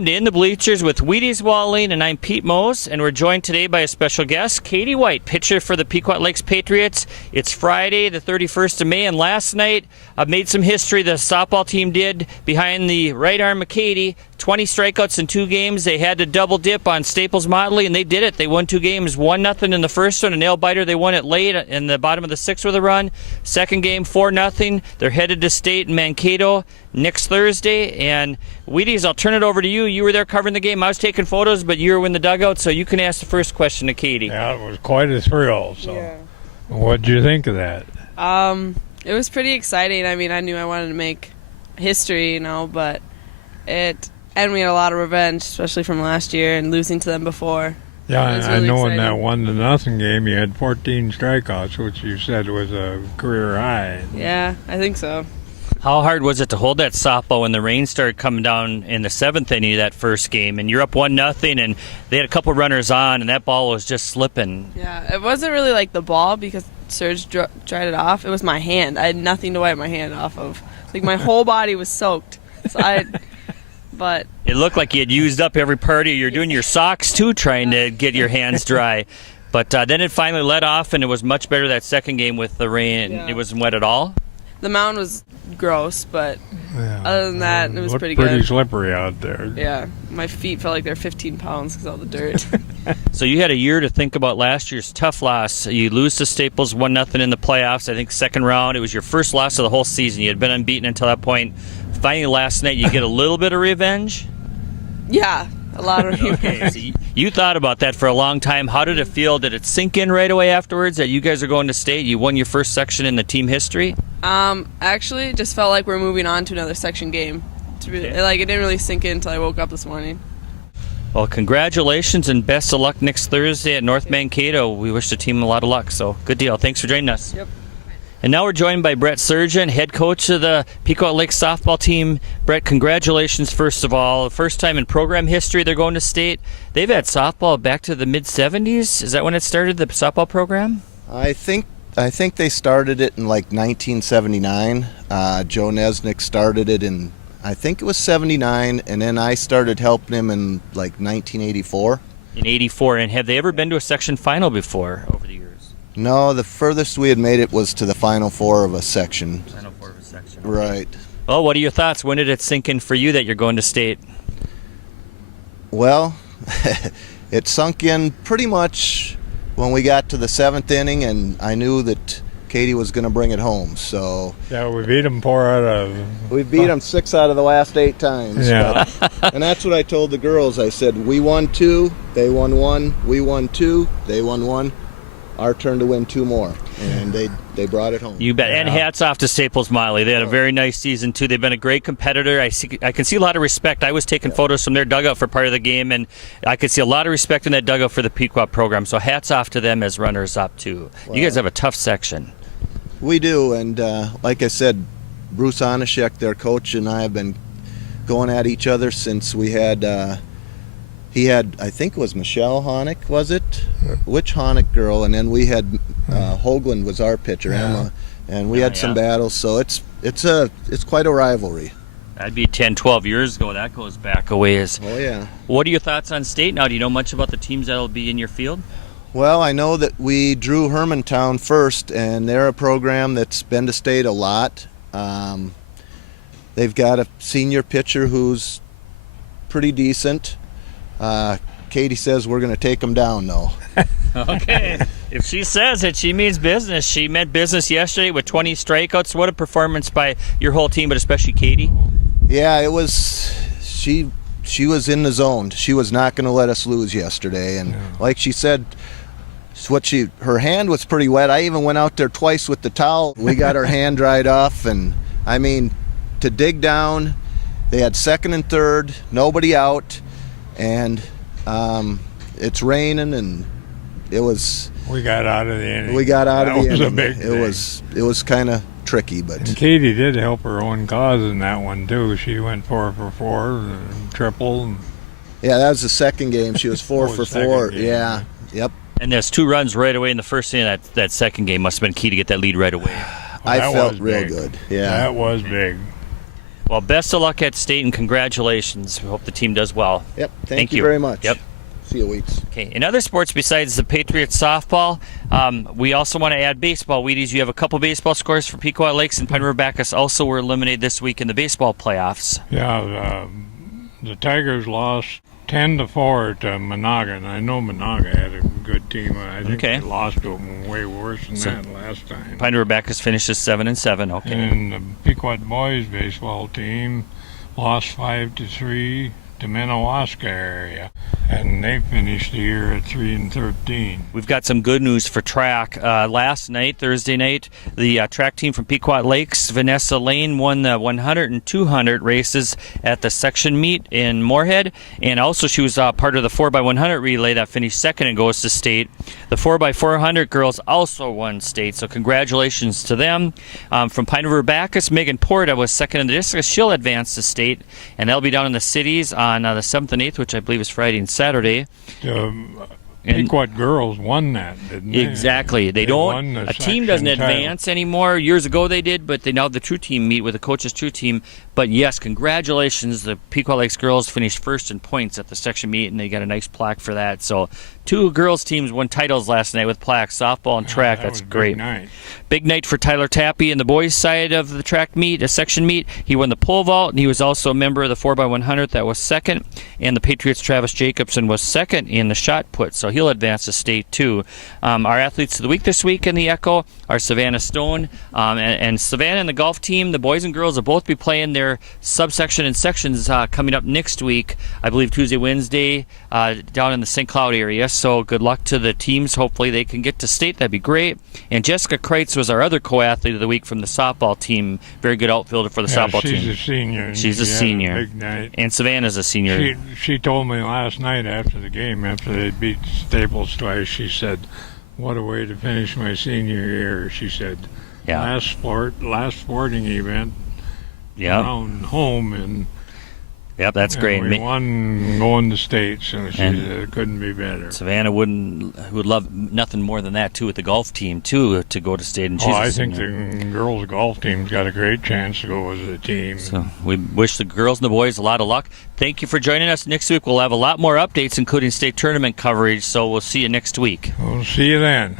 Welcome to In the Bleachers with Wheaties, Walling, and I'm Pete Mose, and we're joined today by a special guest, Katie White, pitcher for the Pequot Lakes Patriots. It's Friday, the 31st of May, and last night made some history. The softball team did behind the right arm of Katie. 20 strikeouts in 2 games. They had to double dip on Staples-Motley, and they did it. They won 2 games, 1-0 in the first one, a nail-biter. They won it late in the bottom of the 6th with a run. Second game, 4-0. They're headed to state in Mankato next Thursday. And Wheaties, I'll turn it over to you. You were there covering the game. I was taking photos, but you were in the dugout, so you can ask the first question to Katie. Yeah, it was quite a thrill. So, What'd you think of that? It was pretty exciting. I mean, I knew I wanted to make history, but and we had a lot of revenge, especially from last year and losing to them before. Yeah, really I know exciting. in that 1-0 game you had 14 strikeouts, which you said was a career high. Yeah, I think so. How hard was it to hold that softball when the rain started coming down in the 7th inning of that first game, and you're up 1-0, and they had a couple runners on, and that ball was just slipping? Yeah, it wasn't really like the ball because Serge dried it off. It was my hand. I had nothing to wipe my hand off of. Like, my whole body was soaked. But it looked like you had used up every part of you're doing your socks too, trying to get your hands dry. But then it finally let off, and it was much better that second game with the rain. Yeah. It wasn't wet at all. the mound was gross, but Yeah. other than that, it was Looked pretty pretty good. slippery out there. Yeah, my feet felt like they're 15 pounds because of all the dirt. So you had a year to think about last year's tough loss. You lose to Staples 1-0 in the playoffs. I think second round. It was your first loss of the whole season. You had been unbeaten until that point. Finally, last night, you get a little bit of revenge. Yeah, a lot of Okay, so you thought about that for a long time. How did it feel? Did it sink in right away afterwards that you guys are going to state? You won your first section in the team history? Actually, it just felt like we're moving on to another section game. It didn't really sink in until I woke up this morning. Well, congratulations and best of luck next Thursday at North Mankato. We wish the team a lot of luck, so good deal. Thanks for joining us. Yep. And now we're joined by Bret Sergent, head coach of the Pequot Lakes softball team. Bret, congratulations, first of all. First time in program history they're going to state. They've had softball back to the mid-'70s. Is that when it started, the softball program? I think they started it in like 1979. Joe Nesnick started it in, I think it was 79, and then I started helping him in like 1984. In 84. And have they ever been to a section final before over the years? No, the furthest we had made it was to the Final Four of a section. Final four of a section. Right. Well, what are your thoughts? When did it sink in for you that you're going to state? Well, it sunk in pretty much when we got to the 7th inning, and I knew that Katie was going to bring it home. So Yeah, we beat them 4 out of... we beat them 6 out of the last 8 times. Yeah. And that's what I told the girls. I said, we won 2, they won 1. We won 2, they won 1. Our turn to win 2 more, and they brought it home. You bet. And hats off to Staples-Motley. They had a very nice season, too. They've been a great competitor. I can see a lot of respect. I was taking photos from their dugout for part of the game, and I could see a lot of respect in that dugout for the Pequot program. So hats off to them as runners-up, too. Wow. You guys have a tough section. We do, and like I said, Bruce Onishek, their coach, and I have been going at each other since we had... he had, I think it was Michelle Honick, was it? Which Honick girl? And then we had Hoagland was our pitcher, Emma, and we had some battles. So it's quite a rivalry. That'd be 10, 12 years ago. That goes back a ways. Oh yeah. What are your thoughts on state now? Do you know much about the teams that'll be in your field? Well, I know that we drew Hermantown first, and they're a program that's been to state a lot. They've got a senior pitcher who's pretty decent. Katie says we're going to take them down, though. Okay. If she says it, she means business. She meant business yesterday with 20 strikeouts. What a performance by your whole team, but especially Katie. Yeah, it was. She was in the zone. She was not going to let us lose yesterday, and like she said, her hand was pretty wet. I even went out there twice with the towel. We got her hand dried off, and I mean, to dig down, they had second and third, nobody out. And it's raining, and it was. We got out of the inning. We got out of the That was inning. a big thing. It was kind of tricky, but. And Katie did help her own cause in that one too. She went 4 for 4, triple. Yeah, that was the second game. She was 4 for 4. Game. Yeah. Yep. And there's 2 runs right away in the first inning. That second game must have been key to get that lead right away. I That felt was real big. good. Yeah. That was big. Well, best of luck at state and congratulations. We hope the team does well. Yep. Thank you very much. Yep. See you, Weeks. Okay, in other sports besides the Patriots softball, we also want to add baseball. Wheaties, you have a couple baseball scores for Pequot Lakes, and Pine River Bacchus also were eliminated this week in the baseball playoffs. Yeah, the Tigers lost 10-4 to Monaga. I know Monaga had a good team. I think they lost to them way worse than that last time. Pine River Bacchus finishes 7-7. Okay. And the Pequot boys baseball team lost 5-3 to Minnewaska area, and they finished the year at 3-13. We've got some good news for track. Last night, Thursday night, the track team from Pequot Lakes, Vanessa Lane, won the 100 and 200 races at the section meet in Moorhead, and also she was part of the 4x100 relay that finished second and goes to state. The 4x400 girls also won state, so congratulations to them. From Pine River Bacchus, Megan Porta was second in the district. She'll advance to state, and they'll be down in the cities on the 7th and 8th, which I believe is Friday and Saturday. Pequot girls won that, didn't they? Exactly. They don't. A team doesn't advance anymore. Years ago they did, but now the true team meet with the coaches' true team. But yes, congratulations. The Pequot Lakes girls finished first in points at the section meet, and they got a nice plaque for that. So 2 girls teams won titles last night with plaques, softball and track. That's great. Big night for Tyler Tappy in the boys' side of the track meet, a section meet. He won the pole vault, and he was also a member of the 4x100 that was second. And the Patriots' Travis Jacobson was second in the shot put, so he'll advance to state too. Our athletes of the week this week in the Echo are Savannah Stone and Savannah and the golf team. The boys and girls will both be playing their subsection and sections coming up next week, I believe Tuesday, Wednesday, down in the St. Cloud area. So good luck to the teams. Hopefully they can get to state. That'd be great. And Jessica Kreitz was our other co-athlete of the week from the softball team. Very good outfielder for the softball team. She's a senior. She's a senior. Big night. And Savannah's a senior. She told me last night after the game, after they beat Staples twice, she said, "What a way to finish my senior year." She said, last sporting event around home, and yep, that's great. We won going to state, so she said it couldn't be better. Savannah would love nothing more than that too with the golf team too, to go to state. And I think the girls golf team's got a great chance to go as a team. So we wish the girls and the boys a lot of luck. Thank you for joining us. Next week we'll have a lot more updates, including state tournament coverage. So we'll see you next week. We'll see you then.